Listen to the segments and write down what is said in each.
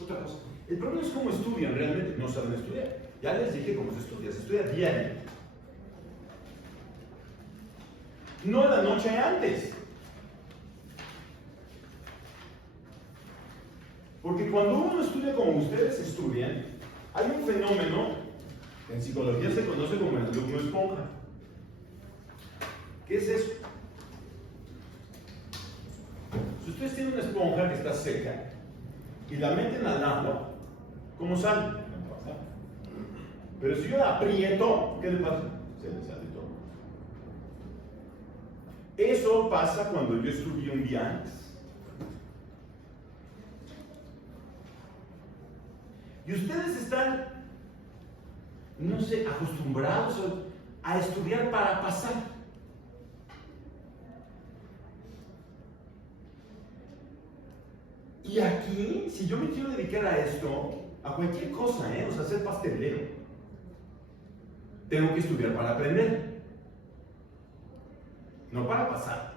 otra cosa. El problema es cómo estudian realmente. No saben estudiar. Ya les dije cómo se estudia diario. No la noche antes. Porque cuando uno estudia como ustedes estudian, hay un fenómeno que en psicología se conoce como el alumno esponja. ¿Qué es eso? Si ustedes tienen una esponja que está seca y la meten al agua, ¿cómo sale? No pasa. Pero si yo la aprieto, ¿qué le pasa? Se le sale todo. Eso pasa cuando yo estudié un día antes. Y ustedes están, no sé, acostumbrados a estudiar para pasar. Y aquí, si yo me quiero dedicar a esto, a cualquier cosa, o sea, ser pastelero, tengo que estudiar para aprender, no para pasar.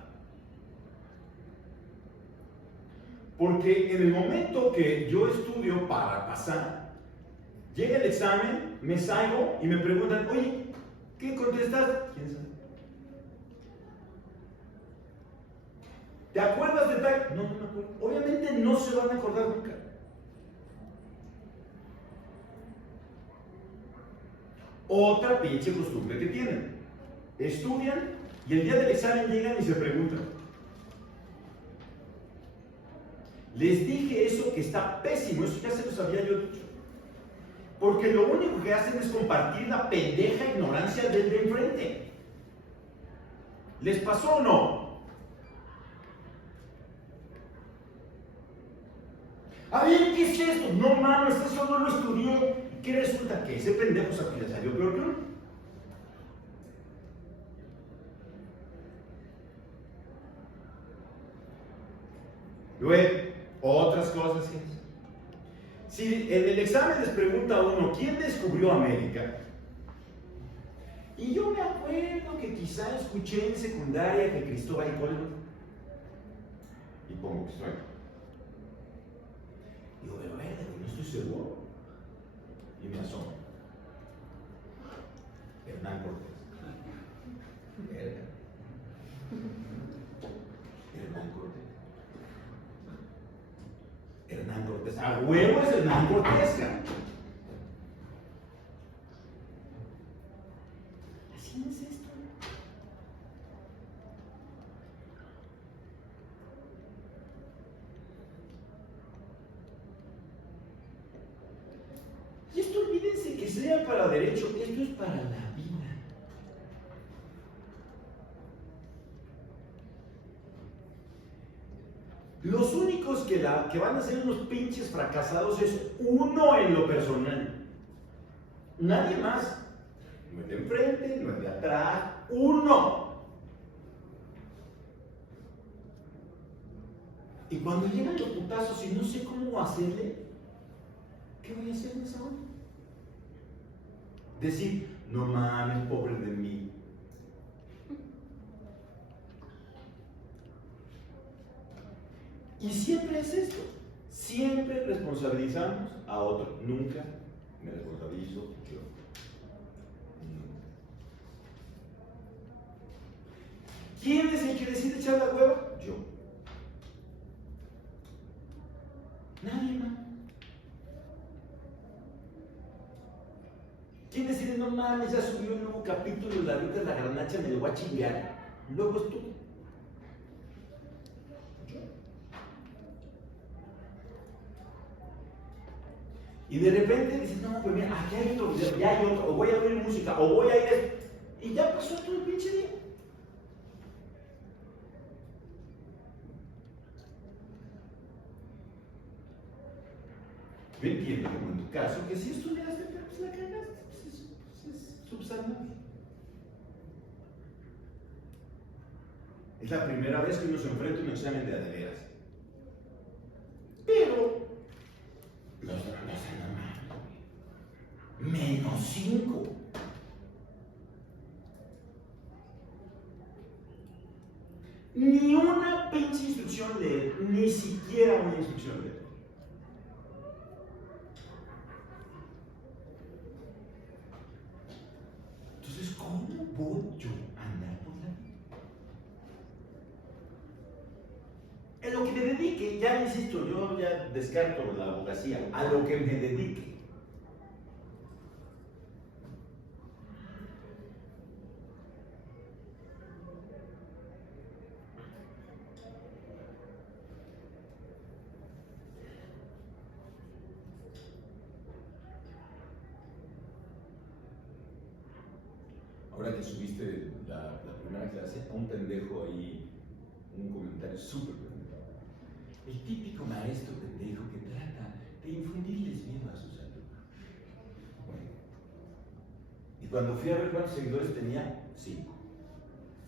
Porque en el momento que yo estudio para pasar, llega el examen, me salgo y me preguntan, oye, ¿qué contestas? ¿Quién sabe? ¿Te acuerdas de tal? No, no me acuerdo. Obviamente no se van a acordar nunca. Otra pinche costumbre que tienen. Estudian y el día del examen llegan y se preguntan. Les dije eso que está pésimo, eso ya se los había yo dicho. Porque lo único que hacen es compartir la pendeja ignorancia del de enfrente. ¿Les pasó o no? A ver, ¿qué es esto? No mames, eso no lo estudié. ¿Qué resulta? Que ese pendejo salió peor que uno. Luego, otras cosas. Si en el examen les pregunta a uno, ¿quién descubrió América? Y yo me acuerdo que quizá escuché en secundaria que Cristóbal Colón. Y pongo que estoy. Digo, pero no estoy seguro. Y me asomo. Hernán Cortés. Hernán Cortés. Hernán Cortés. A huevo es Hernán Cortés, cara. Así no es esto. Y esto olvídense que sea para derecho, esto es para la vida. Los únicos que van a ser unos pinches fracasados es uno en lo personal. Nadie más. No el de enfrente, no el de atrás. Uno. Y cuando llegan los putazos y no sé cómo hacerle, ¿qué voy a hacer en esa hora? Decir, no mames, pobre de mí. Y siempre es esto. Siempre responsabilizamos a otro. Nunca me responsabilizo yo. Nunca. ¿Quién es el que decide echar la hueva? Yo. Nadie más. ¿Quién decide, no mames, ya subió un nuevo capítulo de la Ruta de la Garnacha, me lo voy a chingar? Luego es tú. Y de repente dices, no, pues mira, aquí hay otro video, ya hay otro, o voy a oír música, o voy a ir, y ya pasó todo el pinche día. Yo entiendo, como en tu caso, que si estudiaste, pero pues la cagaste, pues es subsanable. Es la primera vez que uno se enfrenta a un examen de adeveras. Pero, los demás no, -5. Ni una pinche instrucción leer, ni siquiera una instrucción leer. voy yo a andar por la vida. En lo que me dedique, ya insisto, yo ya descarto la abogacía, a lo que me dedique. Ahora que subiste la primera clase, a un pendejo ahí, un comentario súper pendejo. El típico maestro pendejo que trata de infundirles miedo a sus alumnos. Bueno, y cuando fui a ver cuántos seguidores tenía, 5.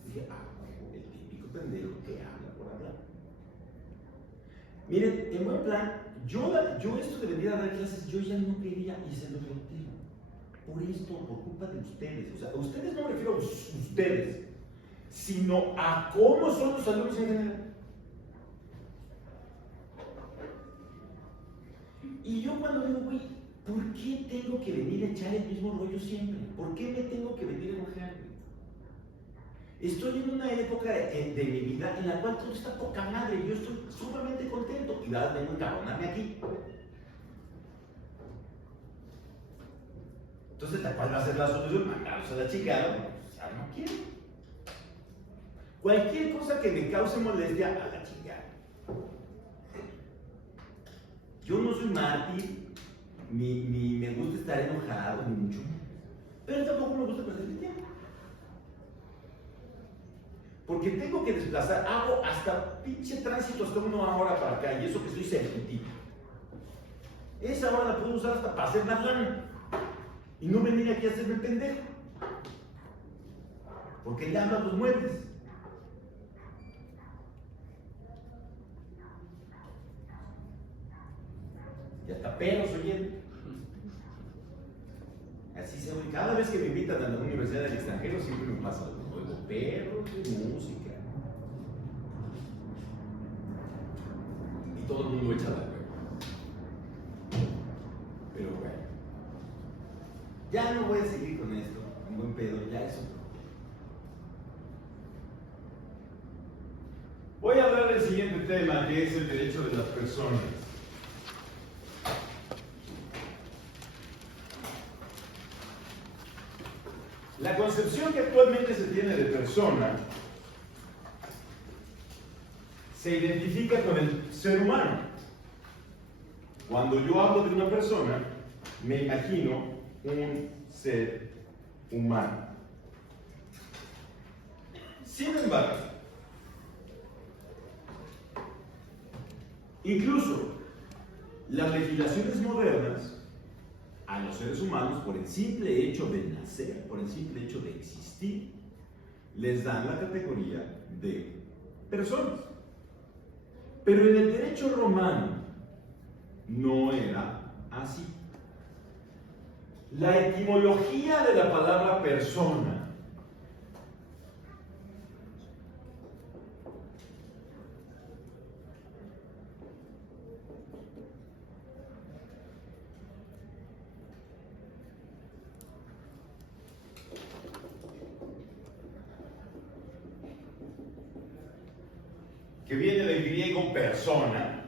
Dije, el típico pendejo que habla por hablar. Miren, en buen plan, yo esto de venir a dar clases, yo ya no quería y se lo reitero. Por esto, por culpa de ustedes. O sea, a ustedes no me refiero a ustedes, sino a cómo son los alumnos en general. Y yo cuando digo, güey, ¿por qué tengo que venir a echar el mismo rollo siempre? ¿Por qué me tengo que venir a enojar? Estoy en una época de mi vida en la cual todo está poca madre. Yo estoy sumamente contento y ahora vengo a encabronarme aquí. Entonces, ¿cuál va a ser la solución? Mandarlos a la chingada. Ya no quiero. Cualquier cosa que me cause molestia, a la chingada. Yo no soy mártir, ni me gusta estar enojado, ni mucho. Pero tampoco me gusta perder el tiempo. Porque tengo que desplazar, hago hasta pinche tránsito hasta 1 hora para acá, y eso que soy cerquitito. Esa hora la puedo usar hasta para hacer más lana. Y no venir aquí a hacerme pendejo. Porque le hablan los muebles. Y hasta perros oyendo. Así se oye. Cada vez que me invitan a la universidad del extranjero siempre me pasa algo nuevo. Perros de música. Y todo el mundo echa la hueva. Pero bueno. Ya no voy a seguir con esto. Un buen pedo, ya es otro. Voy a hablar del siguiente tema, que es el derecho de las personas. La concepción que actualmente se tiene de persona se identifica con el ser humano. Cuando yo hablo de una persona, me imagino un ser humano. Sin embargo, incluso las legislaciones modernas a los seres humanos, por el simple hecho de nacer, por el simple hecho de existir, les dan la categoría de personas. Pero en el derecho romano no era así. La etimología de la palabra persona que viene del griego persona,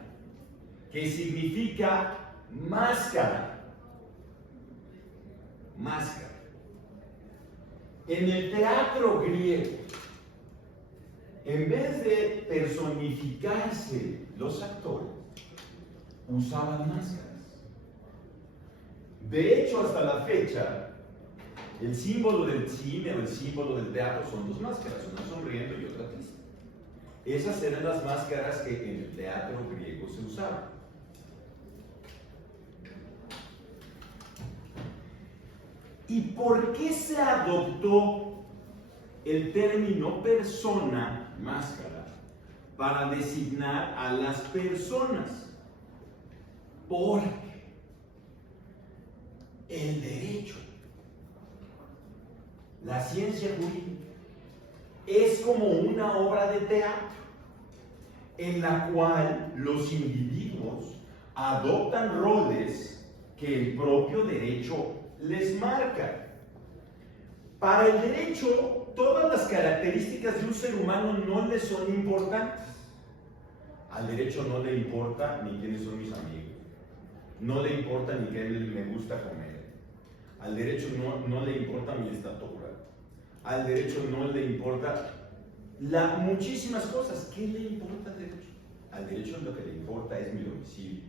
que significa máscara. Máscara. En el teatro griego, en vez de personificarse los actores, usaban máscaras. De hecho, hasta la fecha, el símbolo del cine o el símbolo del teatro son dos máscaras, una sonriendo y otra triste. Esas eran las máscaras que en el teatro griego se usaban. ¿Y por qué se adoptó el término persona, máscara, para designar a las personas? Porque el derecho, la ciencia jurídica, es como una obra de teatro en la cual los individuos adoptan roles que el propio derecho les marca Para el derecho, todas las características de un ser humano no le son importantes. Al derecho no le importa ni quiénes son mis amigos, no le importa ni qué me gusta comer, al derecho no le importa mi estatura, al derecho no le importa muchísimas cosas. ¿Qué le importa al derecho? Al derecho lo que le importa es mi domicilio,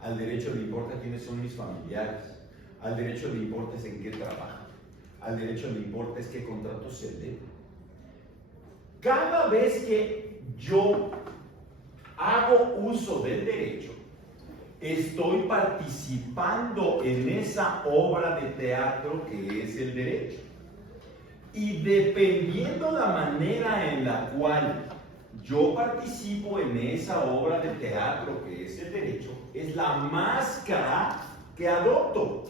al derecho le importa quiénes son mis familiares, al derecho le importa es en qué trabajo, al derecho le importa es qué contrato se lee. Cada vez que yo hago uso del derecho, estoy participando en esa obra de teatro que es el derecho. Y dependiendo la manera en la cual yo participo en esa obra de teatro que es el derecho, es la máscara que adopto.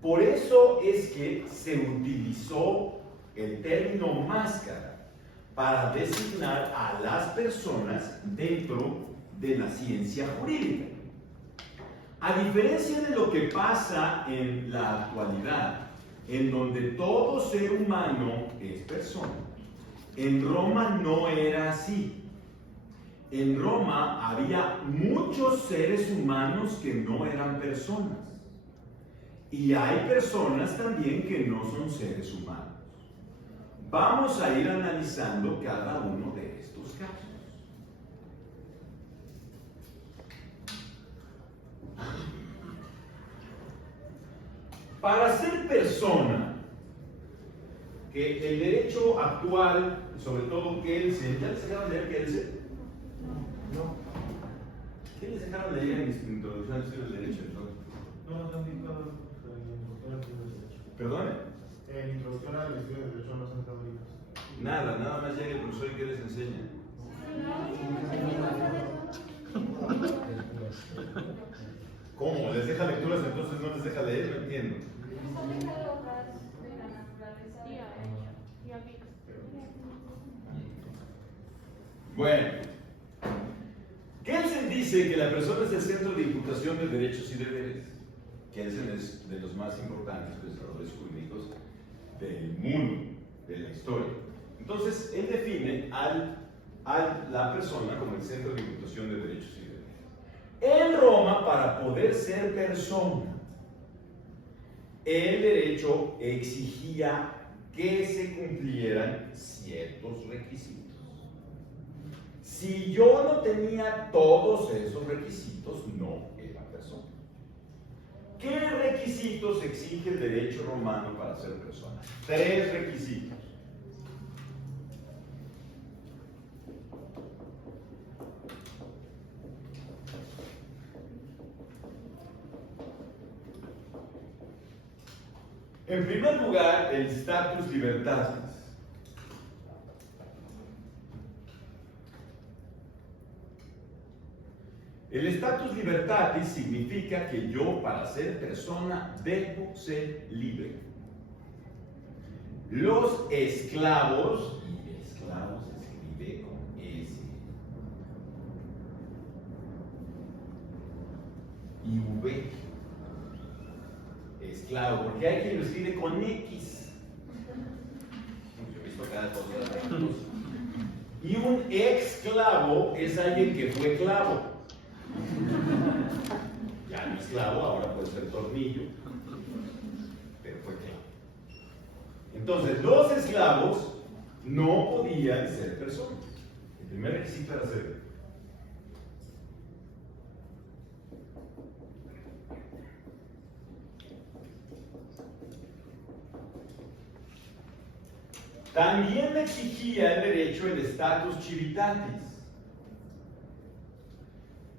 Por eso es que se utilizó el término máscara para designar a las personas dentro de la ciencia jurídica. A diferencia de lo que pasa en la actualidad, en donde todo ser humano es persona, en Roma no era así. En Roma había muchos seres humanos que no eran personas. Y hay personas también que no son seres humanos. Vamos a ir analizando cada uno de estos casos. Para ser persona, que el derecho actual, sobre todo Kelsen, ¿ya les dejaron leer Kelsen? No. ¿Qué les dejaron leer en mi introducción al estudio del derecho? No, no han indicado en introducción al estudio del derecho. ¿Perdone? En introducción al estudio del derecho no se han dado libros. Nada más llega el profesor y ¿qué les enseña? ¿Cómo? ¿Les deja lecturas entonces no les deja leer? No entiendo. Bueno, Kelsen dice que la persona es el centro de imputación de derechos y deberes. Kelsen es de los más importantes pensadores jurídicos del mundo, de la historia. Entonces, él define a la persona como el centro de imputación de derechos y deberes. En Roma, para poder ser persona, el derecho exigía que se cumplieran ciertos requisitos. Si yo no tenía todos esos requisitos, no era persona. ¿Qué requisitos exige el derecho romano para ser persona? 3 requisitos. En primer lugar, el status libertatis. El status libertatis significa que yo, para ser persona, debo ser libre. Los esclavos, y esclavos se escribe con S y V, esclavo, porque hay quien lo escribe con X. Yo he visto cada cosa. Y un exclavo es alguien que fue clavo. Ya no es clavo, ahora puede ser tornillo, pero fue clavo. Entonces, los esclavos no podían ser personas. El primer requisito era ser. También exigía el derecho el status civitatis.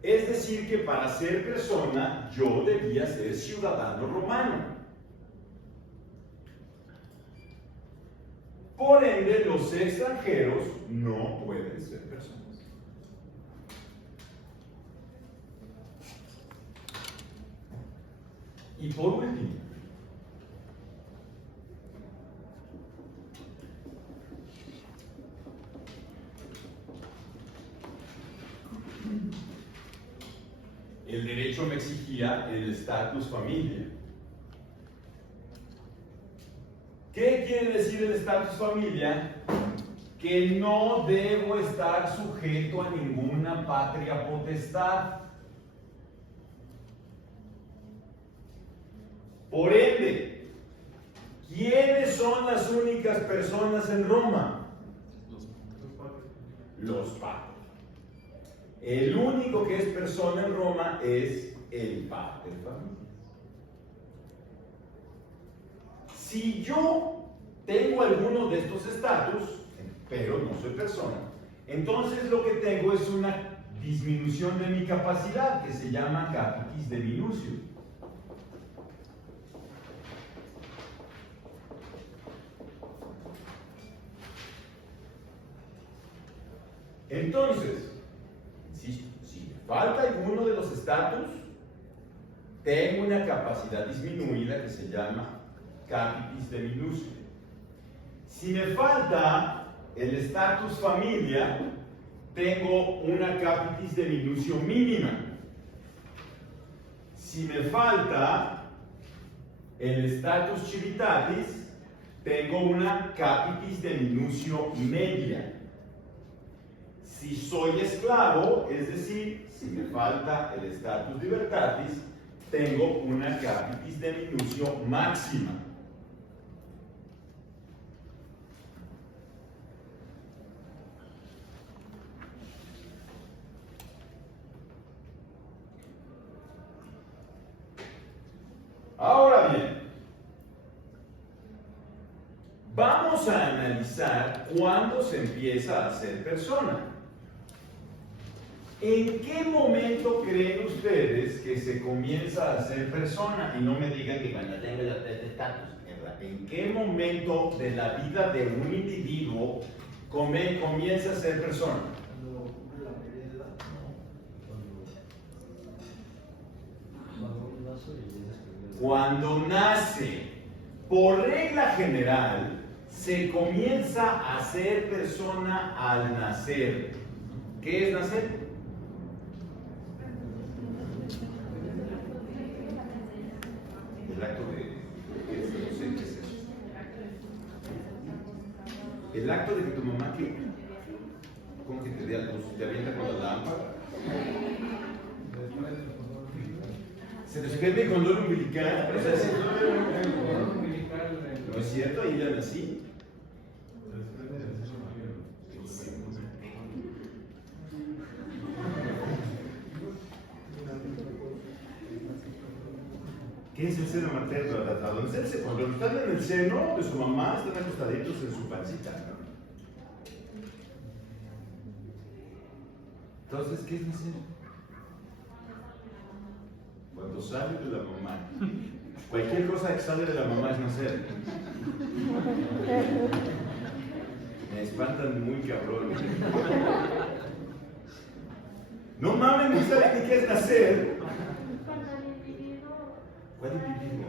Es decir, que para ser persona yo debía ser ciudadano romano. Por ende, los extranjeros no pueden ser personas. Y por último, el derecho me exigía el status familia. ¿Qué quiere decir el estatus familia? Que no debo estar sujeto a ninguna patria potestad. Por ende, ¿quiénes son las únicas personas en Roma? Los patres. El único que es persona en Roma es el pater familias. Si yo tengo alguno de estos estatus, pero no soy persona, entonces lo que tengo es una disminución de mi capacidad que se llama capitis de minutio. Entonces, si me falta alguno de los estatus, tengo una capacidad disminuida que se llama capitis de minutio. Si me falta el estatus familia, tengo una capitis de minutio mínima. Si me falta el estatus civitatis, tengo una capitis de minutio media. Si soy esclavo, es decir, si me falta el status libertatis, tengo una capitis de minutio máxima. Ahora bien, vamos a analizar cuándo se empieza a ser persona. ¿En qué momento creen ustedes que se comienza a ser persona? Y no me digan que cuando tengo los tres estatus. ¿En qué momento de la vida de un individuo comienza a ser persona? Cuando cumple la mayoría de edad, no. Cuando nace, por regla general, se comienza a ser persona al nacer. ¿Qué es nacer? El acto de... no sé qué es eso. El acto de que tu mamá, ¿qué? ¿Cómo que te dé a luz? ¿Te avienta con la lámpara? Se desprende el condón umbilical. O sea, no es cierto, ahí ya nací. ¿Qué es el seno materno? Cuando están en el seno de su mamá, están acostaditos en su pancita, ¿no? Entonces, ¿qué es nacer? Cuando sale de la mamá. Cualquier cosa que sale de la mamá es nacer. Me espantan muy cabrón. No mames, no saben ni qué es nacer. ¿Cuál individuo?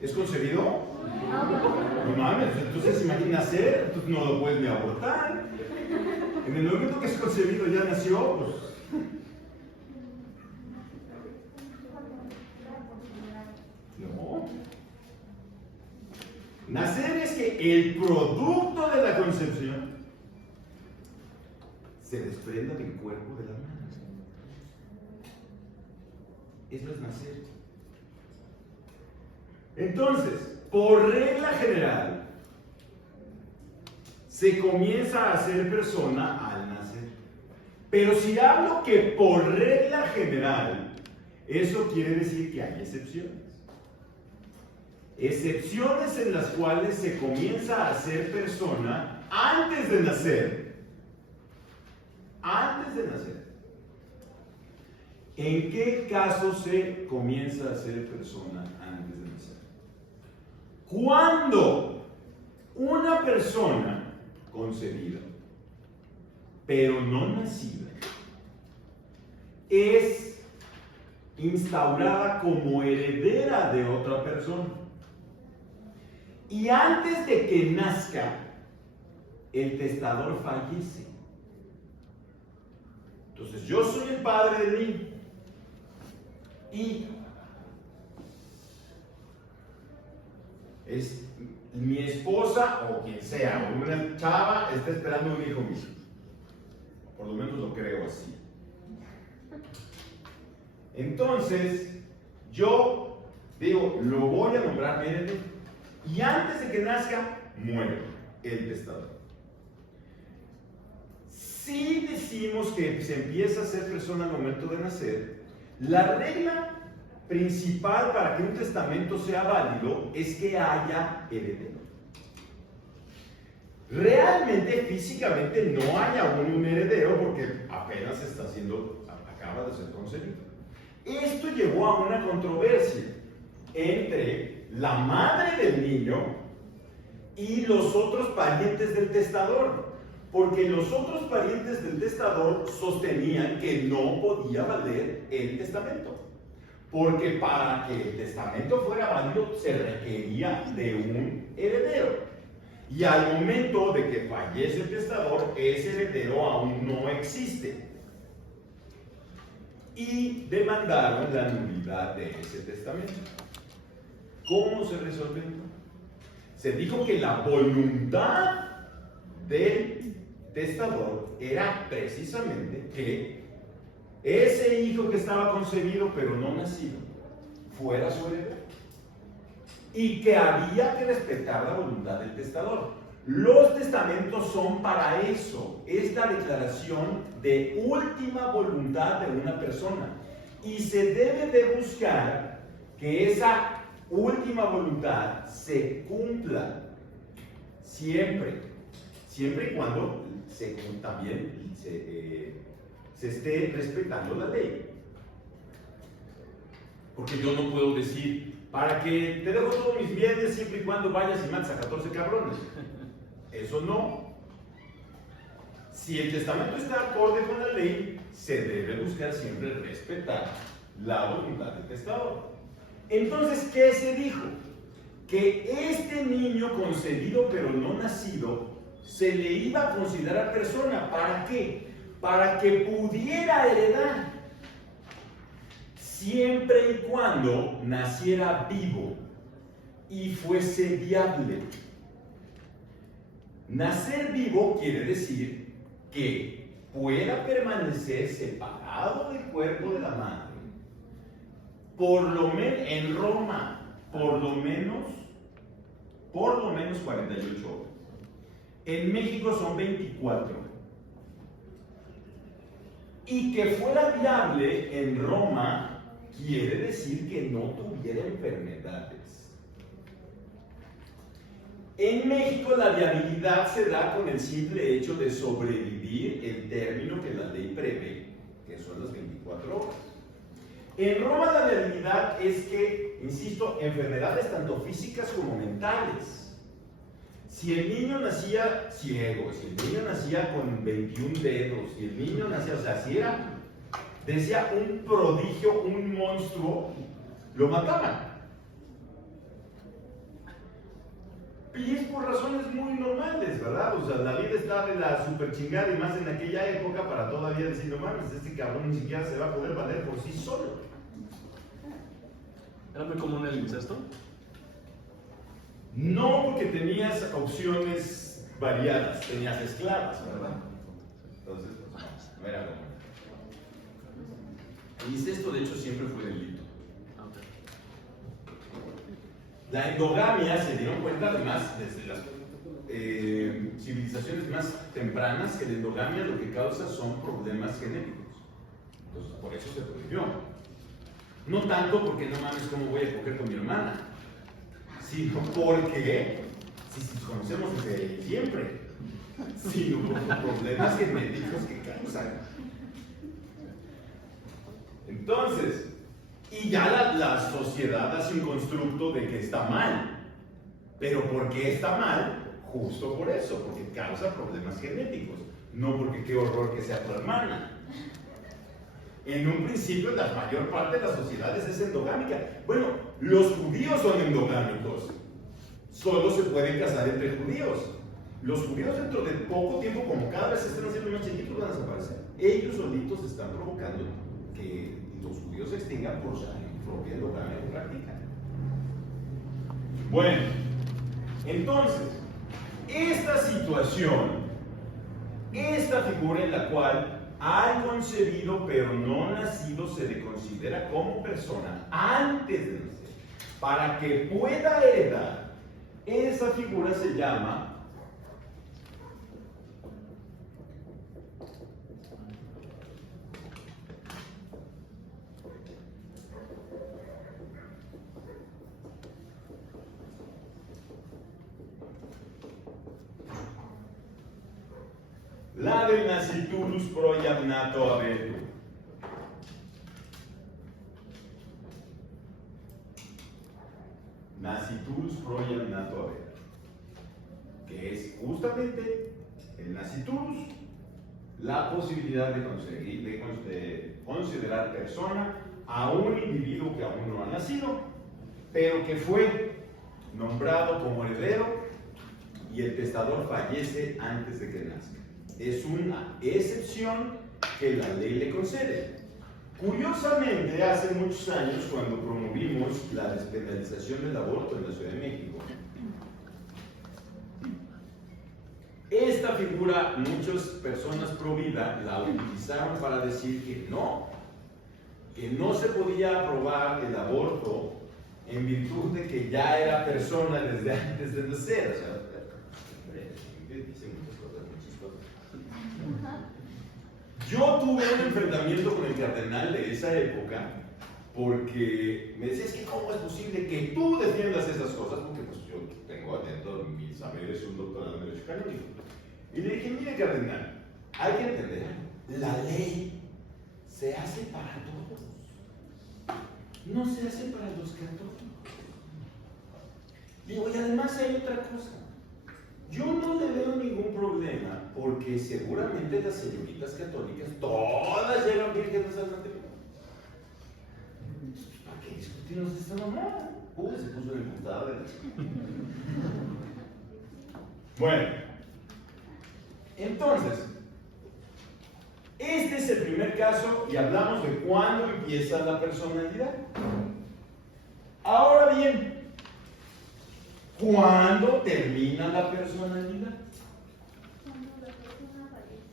¿Es concebido? No mames, entonces imagina nacer, entonces no lo puedes ni abortar. En el momento que es concebido ya nació, pues. No. Nacer es que el producto de la concepción se desprenda del cuerpo de la madre. Eso es nacer. Entonces, por regla general, se comienza a ser persona al nacer. Pero si hablo que por regla general, eso quiere decir que hay excepciones. Excepciones en las cuales se comienza a ser persona antes de nacer. Antes de nacer. ¿En qué caso se comienza a ser persona antes de nacer? Cuando una persona concebida, pero no nacida, es instaurada como heredera de otra persona. Y antes de que nazca, el testador fallece. Entonces, yo soy el padre del niño. Y es mi esposa o quien sea, o una chava, está esperando un hijo mío. Por lo menos lo creo así. Entonces, yo digo, lo voy a nombrar heredero. Y antes de que nazca, muere el testador. Si decimos que se empieza a ser persona al momento de nacer, la regla principal para que un testamento sea válido es que haya heredero. Realmente, físicamente, no hay aún un heredero porque apenas acaba de ser concebido. Esto llevó a una controversia entre la madre del niño y los otros parientes del testador, porque los otros parientes del testador sostenían que no podía valer el testamento, porque para que el testamento fuera válido se requería de un heredero. Y al momento de que fallece el testador, ese heredero aún no existe. Y demandaron la nulidad de ese testamento. ¿Cómo se resolvió? Se dijo que la voluntad del testador era precisamente que ese hijo que estaba concebido pero no nacido fuera su heredero. Y que había que respetar la voluntad del testador. Los testamentos son para eso. Es la declaración de última voluntad de una persona. Y se debe de buscar que esa última voluntad se cumpla siempre. Siempre y cuando también se esté respetando la ley. Porque yo no puedo decir, para que te dejo todos mis bienes siempre y cuando vayas y mates a 14 cabrones. Eso no. Si el testamento está acorde con la ley, se debe buscar siempre respetar la voluntad del testador. Entonces, ¿qué se dijo? Que este niño concebido pero no nacido se le iba a considerar persona. ¿Para qué? Para que pudiera heredar. Siempre y cuando naciera vivo y fuese viable. Nacer vivo quiere decir que pueda permanecer separado del cuerpo de la madre, por lo menos en Roma, por lo menos 48 horas. En México son 24. Y que fuera viable en Roma quiere decir que no tuviera enfermedades. En México la viabilidad se da con el simple hecho de sobrevivir el término que la ley prevé, que son las 24 horas. En Roma la viabilidad es que, insisto, enfermedades tanto físicas como mentales. Si el niño nacía ciego, si el niño nacía con 21 dedos, si el niño nacía, o sea, si era, decía, un prodigio, un monstruo, lo mataban. Y es por razones muy normales, ¿verdad? O sea, la vida está de la super chingada y más en aquella época para todavía decir, no mames, este cabrón ni siquiera se va a poder valer por sí solo. ¿Era muy común el incesto? No, porque tenías opciones variadas, tenías esclavas, ¿verdad? Entonces, pues, no era común. El incesto, de hecho, siempre fue delito. La endogamia se dieron cuenta, además, desde las civilizaciones más tempranas, que la endogamia lo que causa son problemas genéticos. Entonces, por eso se prohibió. No tanto porque no mames cómo voy a coger con mi hermana, sino porque, si conocemos desde siempre, sino por problemas genéticos que causan. Entonces, y ya la sociedad hace un constructo de que está mal. ¿Pero por qué está mal? Justo por eso, porque causa problemas genéticos, no porque qué horror que sea tu hermana. En un principio, la mayor parte de las sociedades es endogámica. Bueno, los judíos son endogámicos. Solo se pueden casar entre judíos. los judíos dentro de poco tiempo, como cada vez se están haciendo más chiquitos, van a desaparecer. Ellos solitos están provocando que los judíos se extingan por su propia locura y práctica. Bueno, entonces, esta situación, esta figura en la cual al concebido pero no nacido se le considera como persona antes de nacer, para que pueda heredar, esa figura se llama la del nasciturus proiamnato habetur. Nasciturus proiamnato habetur, que es justamente el nasciturus, la posibilidad de conseguir, de considerar persona a un individuo que aún no ha nacido, pero que fue nombrado como heredero y el testador fallece antes de que nazca. Es una excepción que la ley le concede. Curiosamente, hace muchos años, cuando promovimos la despenalización del aborto en la Ciudad de México, esta figura, muchas personas pro vida la utilizaron para decir que no se podía aprobar el aborto en virtud de que ya era persona desde antes de nacer. O sea, dicen muchas cosas. Yo tuve un enfrentamiento con el cardenal de esa época porque me decía, es que ¿cómo es posible que tú defiendas esas cosas? Porque pues yo tengo atento mis saberes, un doctorado en Derecho Canónico. Y le dije, mire cardenal, hay que entender, la ley se hace para todos, no se hace para los católicos. Digo, y además hay otra cosa. Yo no le veo ningún problema porque seguramente las señoritas católicas todas llegan vírgenes al matrimonio. ¿Para qué discutimos esta mamá? Se puso en el computador. Bueno, entonces, este es el primer caso y hablamos de cuándo empieza la personalidad. Ahora bien, ¿cuándo termina la personalidad? Cuando la persona fallece.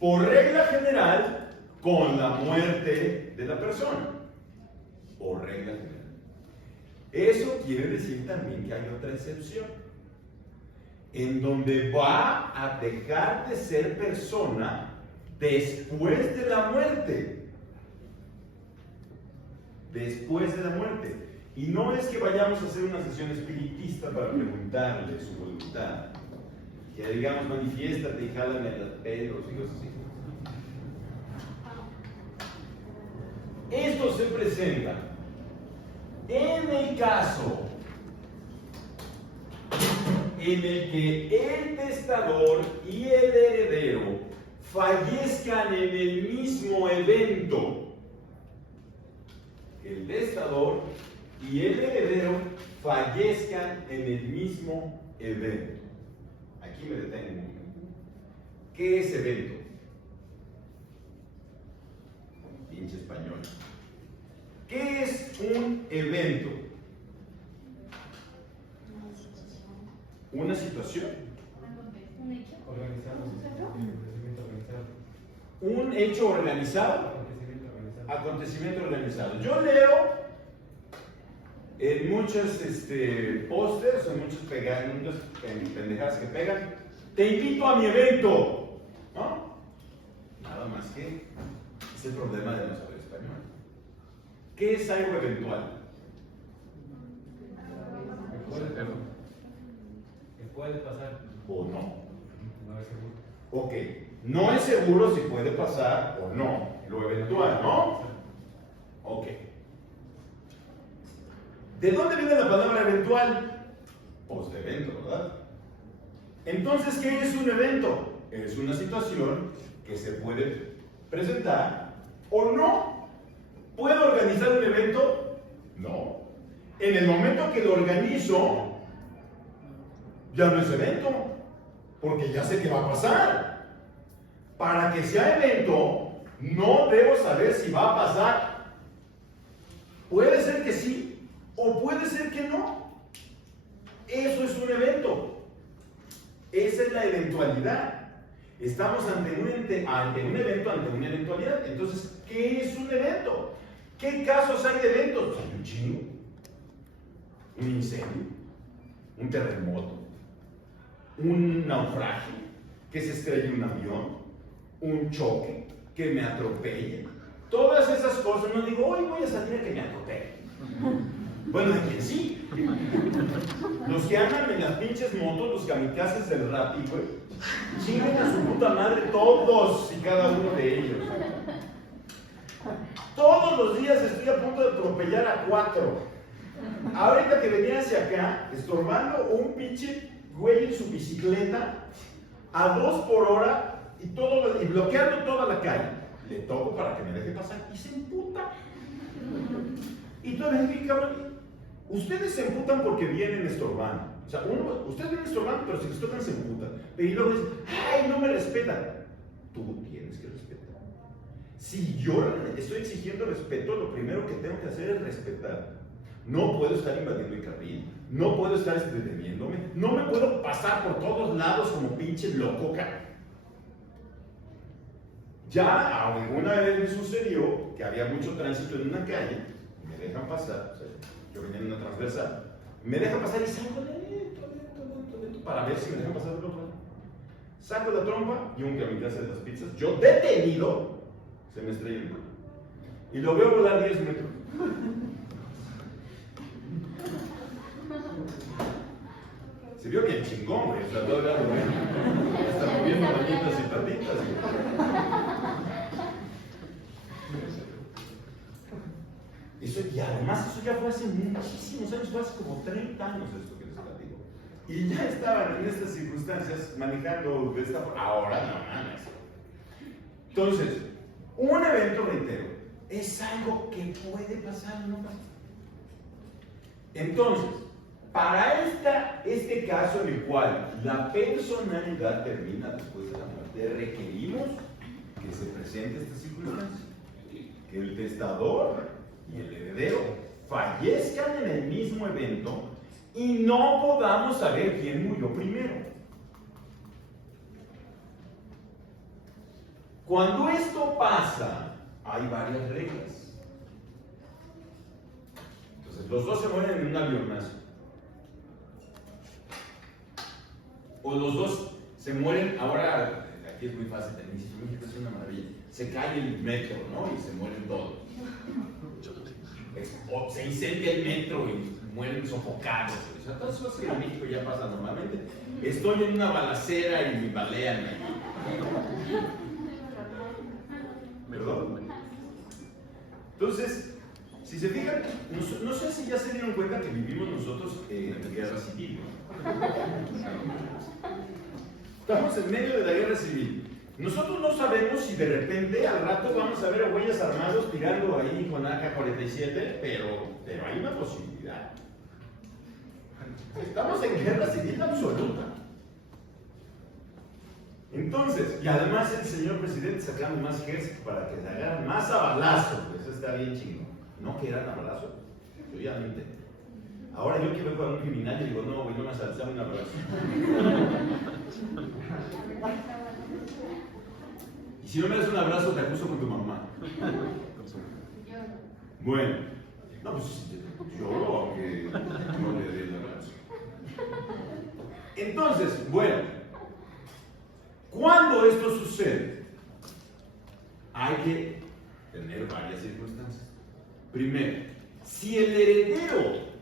Por regla general, con la muerte de la persona. Por regla general. Eso quiere decir también que hay otra excepción, en donde va a dejar de ser persona después de la muerte. Después de la muerte. Y no es que vayamos a hacer una sesión espiritista para preguntarle su voluntad. Que digamos, manifiéstate y jálame los pelos y cosas así. Esto se presenta en el caso en el que el testador y el heredero fallezcan en el mismo evento. El testador y el heredero fallezcan en el mismo evento. Aquí me detengo. ¿Qué es evento? Pinche español. ¿Qué es un evento? Una situación. Un hecho. Organizado. Un hecho organizado. Acontecimiento organizado. Yo leo en muchos pósters, en muchas pendejadas que pegan, te invito a mi evento, ¿no? Nada más que es el problema de no saber español. ¿Qué es algo eventual? Que puede pasar. ¿O no? No es seguro. Ok, no es seguro si puede pasar o no, lo eventual, ¿no? Ok. ¿De dónde viene la palabra eventual? Pues de evento, ¿verdad? Entonces, ¿qué es un evento? Es una situación que se puede presentar o no. ¿Puedo organizar un evento? No. En el momento que lo organizo, ya no es evento, porque ya sé qué va a pasar. Para que sea evento, no debo saber si va a pasar. Puede ser que sí, o puede ser que no. Eso es un evento. Esa es la eventualidad. Estamos ante un evento, ante una eventualidad. Entonces, ¿qué es un evento? ¿Qué casos hay de eventos? Hay un chingo, un incendio, un terremoto, un naufragio, que se estrelle un avión, un choque, que me atropelle. Todas esas cosas, no digo, hoy voy a salir a que me atropelle. Bueno, de quien sí. Los que andan en las pinches motos, los kamikazes del Rappi, güey, chinguen a su puta madre todos y cada uno de ellos. Todos los días estoy a punto de atropellar a 4. Ahorita que venía hacia acá, estorbando un pinche güey en su bicicleta a 2 por hora y bloqueando toda la calle. Le toco para que me deje pasar y se emputa. Y tú le dije, cabrón, ustedes se emputan porque vienen estorbando. O sea, ustedes vienen estorbando, pero si les tocan se emputan. Y luego dicen, ay, no me respetan. Tú tienes que respetar. Si yo estoy exigiendo respeto, lo primero que tengo que hacer es respetar. No puedo estar invadiendo el carril, no puedo estar deteniéndome, no me puedo pasar por todos lados como pinche lococa. Ya alguna vez me sucedió que había mucho tránsito en una calle, me dejan pasar, o sea, yo venía en una transversal, me dejan pasar y salgo lento, para ver si me dejan pasar del otro lado. Saco la trompa y un kamikaze de las pizzas, yo detenido, se me estrella el culo. Y lo veo volar 10 metros. Se vio bien chingón, güey. O sea, todavía lo ven. Está moviendo manitas y patitas. Eso, y además, eso ya fue hace muchísimos años, fue hace como 30 años esto que les platico. Y ya estaban en estas circunstancias manejando de esta forma. Ahora no mames. Entonces, un evento, reitero, es algo que puede pasar o no pasar. Entonces, para este caso en el cual la personalidad termina después de la muerte, requerimos que se presente esta circunstancia, que el testador y el heredero fallezcan en el mismo evento y no podamos saber quién murió primero. Cuando esto pasa, hay varias reglas. Entonces, los dos se mueren en un avionazo. O los dos se mueren, ahora aquí es muy fácil, en México es una maravilla. Se cae el metro, ¿no? Y se mueren todos. O se incendia el metro y mueren sofocados. O sea, todas esas cosas que en México ya pasan normalmente. Estoy en una balacera y me balean. ¿Perdón? Entonces, si se fijan, no sé si ya se dieron cuenta que vivimos nosotros en guerra civil, ¿no? Estamos en medio de la guerra civil. Nosotros no sabemos si de repente al rato vamos a ver a güeyes armados tirando ahí con AK-47, pero hay una posibilidad. Estamos en guerra civil absoluta. Entonces, y además el señor presidente sacando más ejército para que se agarren más a balazo, pues eso está bien chingo. No que eran a balazo, yo ya no intenté. Ahora yo que veo con un criminal y digo, no, güey, no me asaltaron un abrazo. Y si no me das un abrazo, te acuso con tu mamá. Bueno, no, pues lloro, aunque no le dé el abrazo. Entonces, bueno, cuando esto sucede, hay que tener varias circunstancias. Primero, si el heredero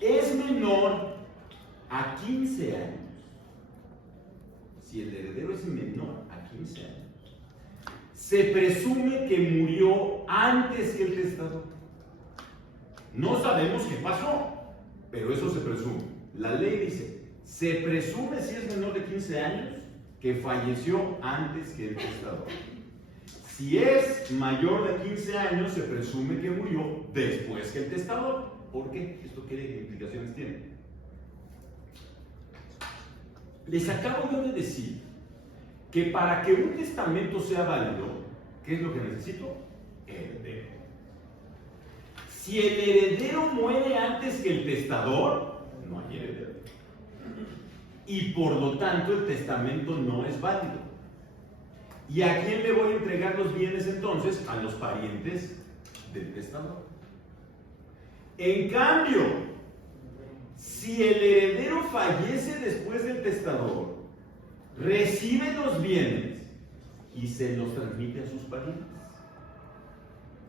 es menor a 15 años, si el heredero es menor a 15 años, se presume que murió antes que el testador. No sabemos qué pasó, pero eso se presume. La ley dice, se presume si es menor de 15 años que falleció antes que el testador. Si es mayor de 15 años, se presume que murió después que el testador. ¿Por qué? ¿Esto qué implicaciones tiene? Les acabo yo de decir que para que un testamento sea válido, ¿qué es lo que necesito? Heredero. Si el heredero muere antes que el testador, no hay heredero. Y por lo tanto el testamento no es válido. ¿Y a quién le voy a entregar los bienes entonces? A los parientes del testador. En cambio, si el heredero fallece después del testador, recibe los bienes y se los transmite a sus parientes.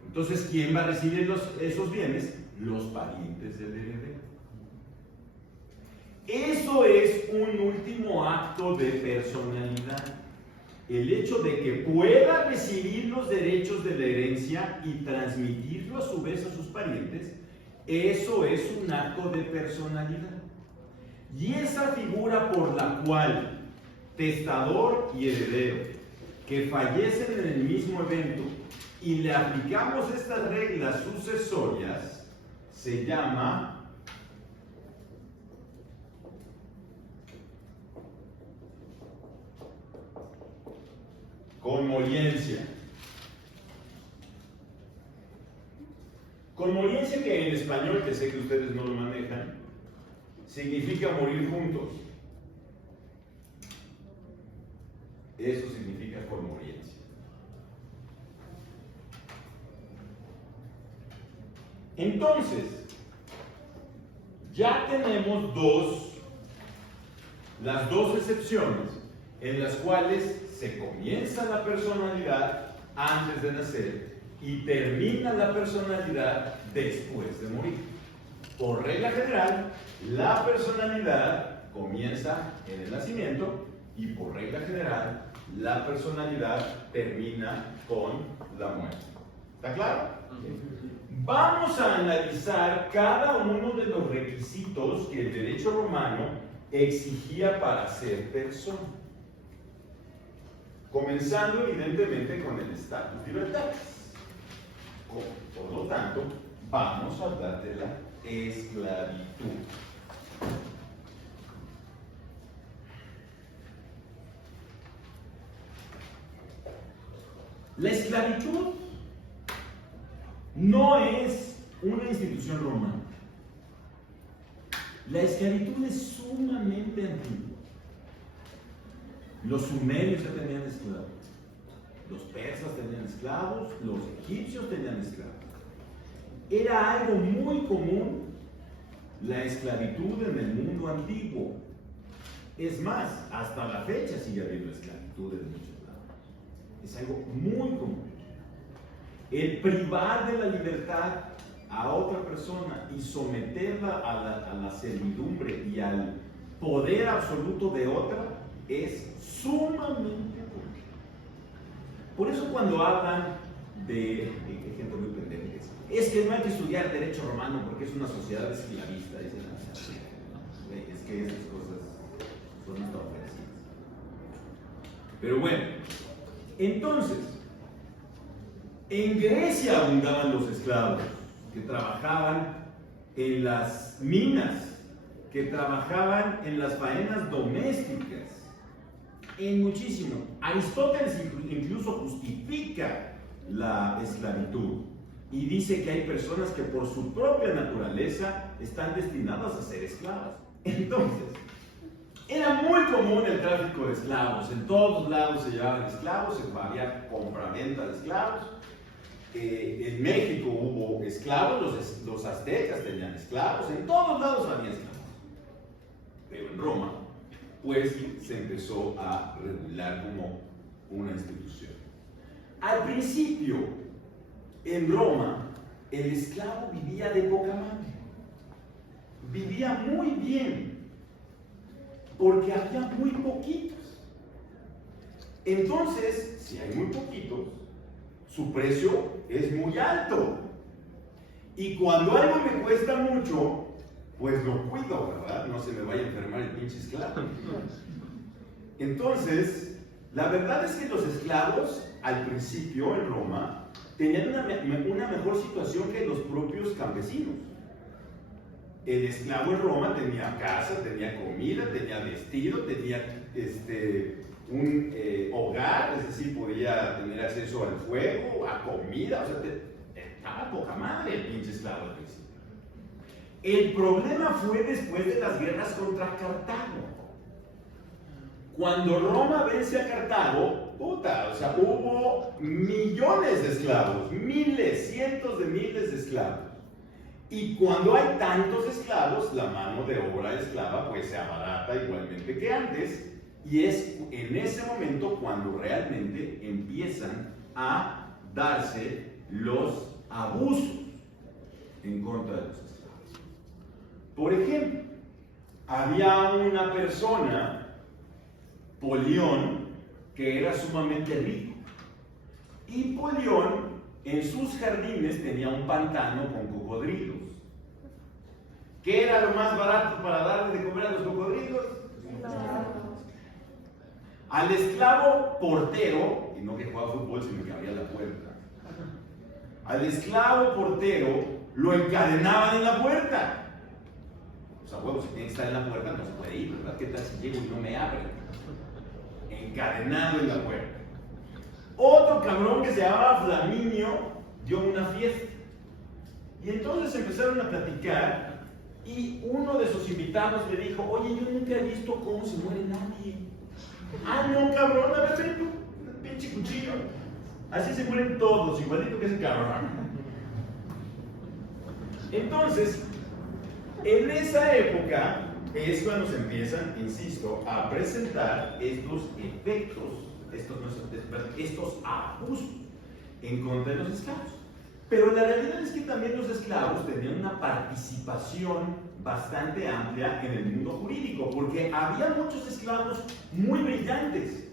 Entonces, ¿quién va a recibir esos bienes? Los parientes del heredero. Eso es un último acto de personalidad. El hecho de que pueda recibir los derechos de la herencia y transmitirlo a su vez a sus parientes, eso es un acto de personalidad. Y esa figura por la cual testador y heredero, que fallecen en el mismo evento, y le aplicamos estas reglas sucesorias, se llama conmoliencia. Conmoliencia, que en español, que sé que ustedes no lo manejan, significa morir juntos. Eso significa conmoliencia. Entonces, ya tenemos las dos excepciones en las cuales se comienza la personalidad antes de nacer y termina la personalidad después de morir. Por regla general, la personalidad comienza en el nacimiento y por regla general, la personalidad termina con la muerte. ¿Está claro? Vamos a analizar cada uno de los requisitos que el derecho romano exigía para ser persona. Comenzando evidentemente con el status libertatis. Por lo tanto, vamos a hablar de la esclavitud. La esclavitud no es una institución romana. La esclavitud es sumamente antigua. Los sumerios ya tenían esclavos, los persas tenían esclavos, los egipcios tenían esclavos. Era algo muy común la esclavitud en el mundo antiguo. Es más, hasta la fecha sigue habiendo esclavitud en muchos lados. Es algo muy común. El privar de la libertad a otra persona y someterla a la servidumbre y al poder absoluto de otra es sumamente común. Por eso cuando hablan de gente muy pendeja, es que no hay que estudiar derecho romano porque es una sociedad esclavista, dicen, es que esas cosas son hasta ofensivas. Pero bueno, entonces, en Grecia abundaban los esclavos que trabajaban en las minas, que trabajaban en las faenas domésticas, en muchísimo. Aristóteles incluso justifica la esclavitud y dice que hay personas que por su propia naturaleza están destinadas a ser esclavas. Entonces, era muy común el tráfico de esclavos. En todos lados se llevaban esclavos, había compraventa de esclavos. En México hubo esclavos, los aztecas tenían esclavos, en todos lados había esclavos. Pero en Roma, pues se empezó a regular como una institución. Al principio, en Roma, el esclavo vivía de poca madre. Vivía muy bien, porque había muy poquitos. Entonces, si hay muy poquitos, su precio es muy alto. Y cuando algo me cuesta mucho, pues lo cuido, ¿verdad? No se me vaya a enfermar el pinche esclavo. Entonces, la verdad es que los esclavos, al principio en Roma, tenían una mejor situación que los propios campesinos. el esclavo en Roma tenía casa, tenía comida, tenía vestido, tenía un hogar, es decir, podía tener acceso al fuego, a comida, o sea, estaba poca madre el pinche esclavo al principio. El problema fue después de las guerras contra Cartago. Cuando Roma vence a Cartago, puta, o sea, hubo millones de esclavos, miles, cientos de miles de esclavos. Y cuando hay tantos esclavos, la mano de obra esclava pues se abarata igualmente que antes, y es en ese momento cuando realmente empiezan a darse los abusos en contra de los esclavos. Por ejemplo, había una persona, Polión, que era sumamente rico. Y Polión, en sus jardines, tenía un pantano con cocodrilos. ¿Qué era lo más barato para darle de comer a los cocodrilos? Al esclavo portero, y no que jugaba fútbol, sino que abría la puerta. Al esclavo portero lo encadenaban en la puerta. O sea, huevos, si tiene que estar en la puerta, no se puede ir, ¿verdad? ¿Qué tal si llego y no me abre? Encadenado en la puerta. Otro cabrón que se llamaba Flaminio dio una fiesta. Y entonces empezaron a platicar y uno de sus invitados le dijo, oye, yo nunca he visto cómo se muere nadie. Ah, no, cabrón, a ver, ven tú, un pinche cuchillo. Así se mueren todos, igualito que ese cabrón. Entonces, en esa época es cuando se empiezan, insisto, a presentar estos efectos, estos abusos en contra de los esclavos. Pero la realidad es que también los esclavos tenían una participación bastante amplia en el mundo jurídico, porque había muchos esclavos muy brillantes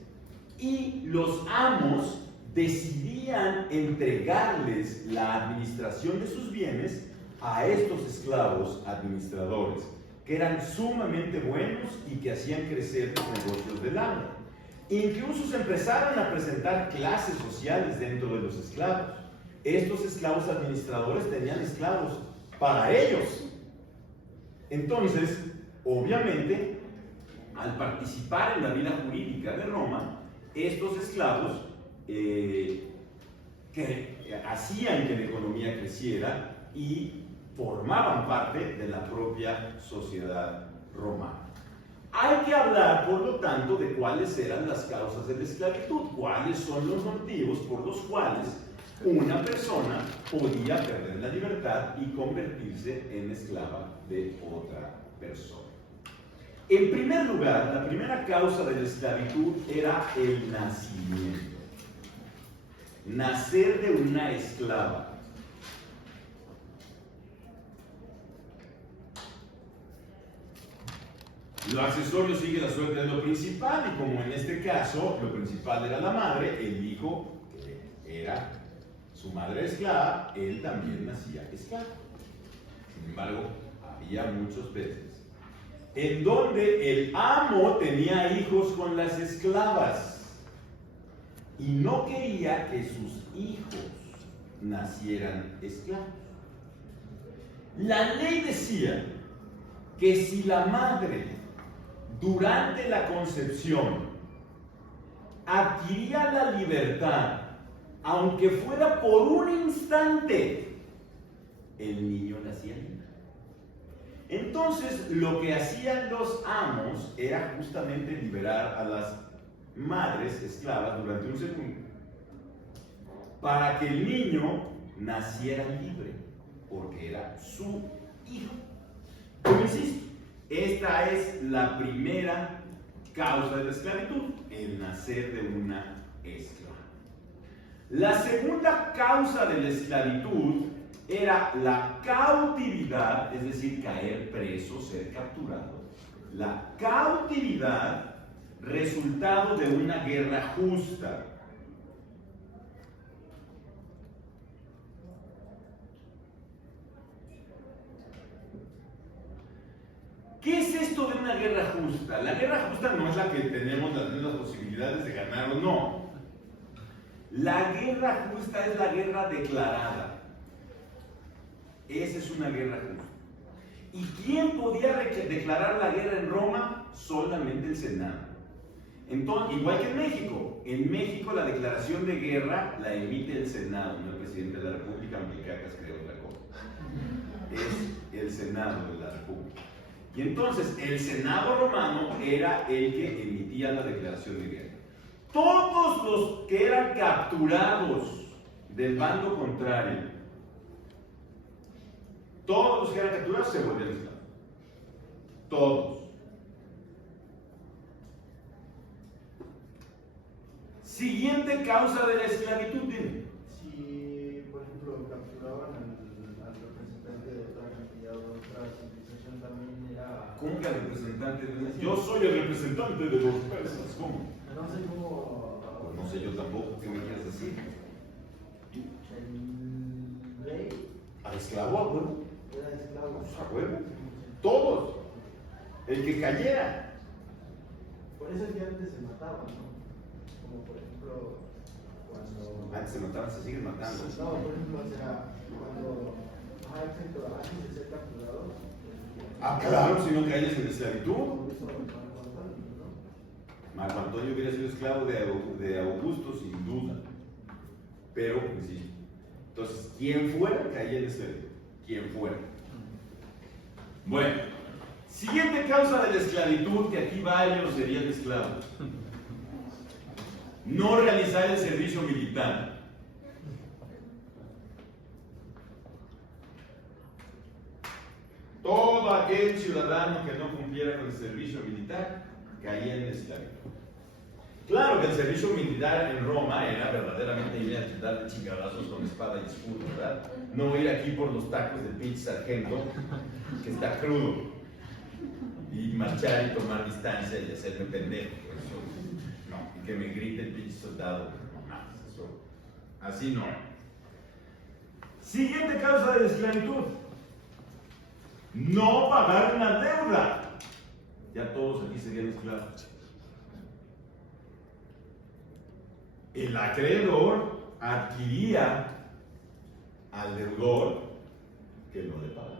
y los amos decidían entregarles la administración de sus bienes a estos esclavos administradores, que eran sumamente buenos y que hacían crecer los negocios del amo. Incluso se empezaron a presentar clases sociales dentro de los esclavos. Estos esclavos administradores tenían esclavos para ellos. Entonces, obviamente, al participar en la vida jurídica de Roma, estos esclavos que hacían que la economía creciera y formaban parte de la propia sociedad romana. Hay que hablar, por lo tanto, de cuáles eran las causas de la esclavitud, cuáles son los motivos por los cuales una persona podía perder la libertad y convertirse en esclava de otra persona. En primer lugar, la primera causa de la esclavitud era el nacimiento. Nacer de una esclava. Lo accesorio sigue la suerte de lo principal, y como en este caso lo principal era la madre, el hijo, que era su madre esclava, él también nacía esclavo. Sin embargo, había muchas veces en donde el amo tenía hijos con las esclavas y no quería que sus hijos nacieran esclavos. La ley decía que si la madre durante la concepción adquiría la libertad, aunque fuera por un instante, el niño nacía libre. Entonces, lo que hacían los amos era justamente liberar a las madres esclavas durante un segundo, para que el niño naciera libre, porque era su hijo. Pero insisto, esta es la primera causa de la esclavitud, el nacer de una esclava. La segunda causa de la esclavitud era la cautividad, es decir, caer preso, ser capturado. La cautividad, resultado de una guerra justa. ¿Qué es esto de una guerra justa? La guerra justa no es la que tenemos las mismas posibilidades de ganar o no. La guerra justa es la guerra declarada. Esa es una guerra justa. ¿Y quién podía declarar la guerra en Roma? Solamente el Senado. Entonces, igual que en México la declaración de guerra la emite el Senado, no el presidente de la República, aunque Cacas cree otra cosa. Es el Senado de la República. Y entonces el Senado romano era el que emitía la declaración de guerra. Todos los que eran capturados del bando contrario, todos los que eran capturados se volvían esclavos. Todos. Siguiente causa de la esclavitud, dime. Si, por ejemplo, capturaban al representante de otra cantidad o otra civilización, también era. ¿Cómo que al representante? Yo soy el representante de los persas, ¿cómo? No sé cómo. Pues no sé yo tampoco, ¿qué me quieres decir? El rey ¿Al esclavo, a huevo? era esclavo. Pues a huevo. Todos. El que cayera. Por eso es que antes se mataban, ¿no? Como por ejemplo, cuando. Antes se mataban, se siguen matando. No, por ejemplo, o sea, cuando. Ajá, exacto, antes de ser capturado. Ah, claro, si no caes en esclavitud. Como hizo Marco Antonio, ¿no? Marco Antonio hubiera sido esclavo de Augusto, sin duda. Pero, pues sí. Entonces, quien fuera caía en esclavitud. Quien fuera. Bueno, siguiente causa de la esclavitud, que aquí varios serían esclavos. No realizar el servicio militar. Todo aquel ciudadano que no cumpliera con el servicio militar caía en esclavitud. Claro que el servicio militar en Roma era verdaderamente ir a dar chingadazos con espada y escudo, ¿verdad? No ir aquí por los tacos del pinche sargento que está crudo y marchar y tomar distancia y hacerme pendejo. Eso, no, y que me grite el pinche soldado. No, eso, así no. Siguiente causa de esclavitud. No pagar una deuda. Ya todos aquí serían esclavos. El acreedor adquiría al deudor que no le pagaba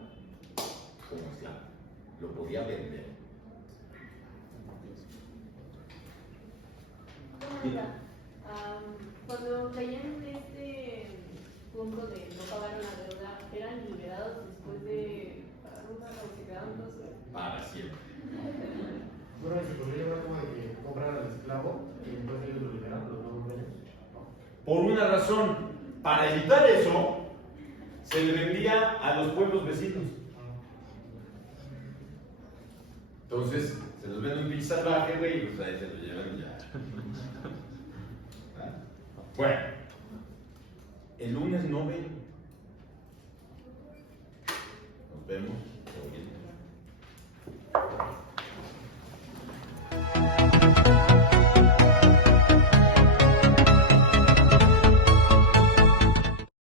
como esclavo. Lo podía vender. ¿Cómo era? Cuando caían en este punto de no pagar una deuda, ¿eran liberados después de pagar una o se quedaban todos? Para siempre. Bueno, se podría llevar como de que comprar al esclavo y después ellos lo liberan, los nuevos dueños. Por una razón, para evitar eso, se le vendía a los pueblos vecinos. Entonces, se los vende un pinche salvaje, güey, y pues ahí se lo llevan y ya. ¿Ah? Bueno, el lunes no ven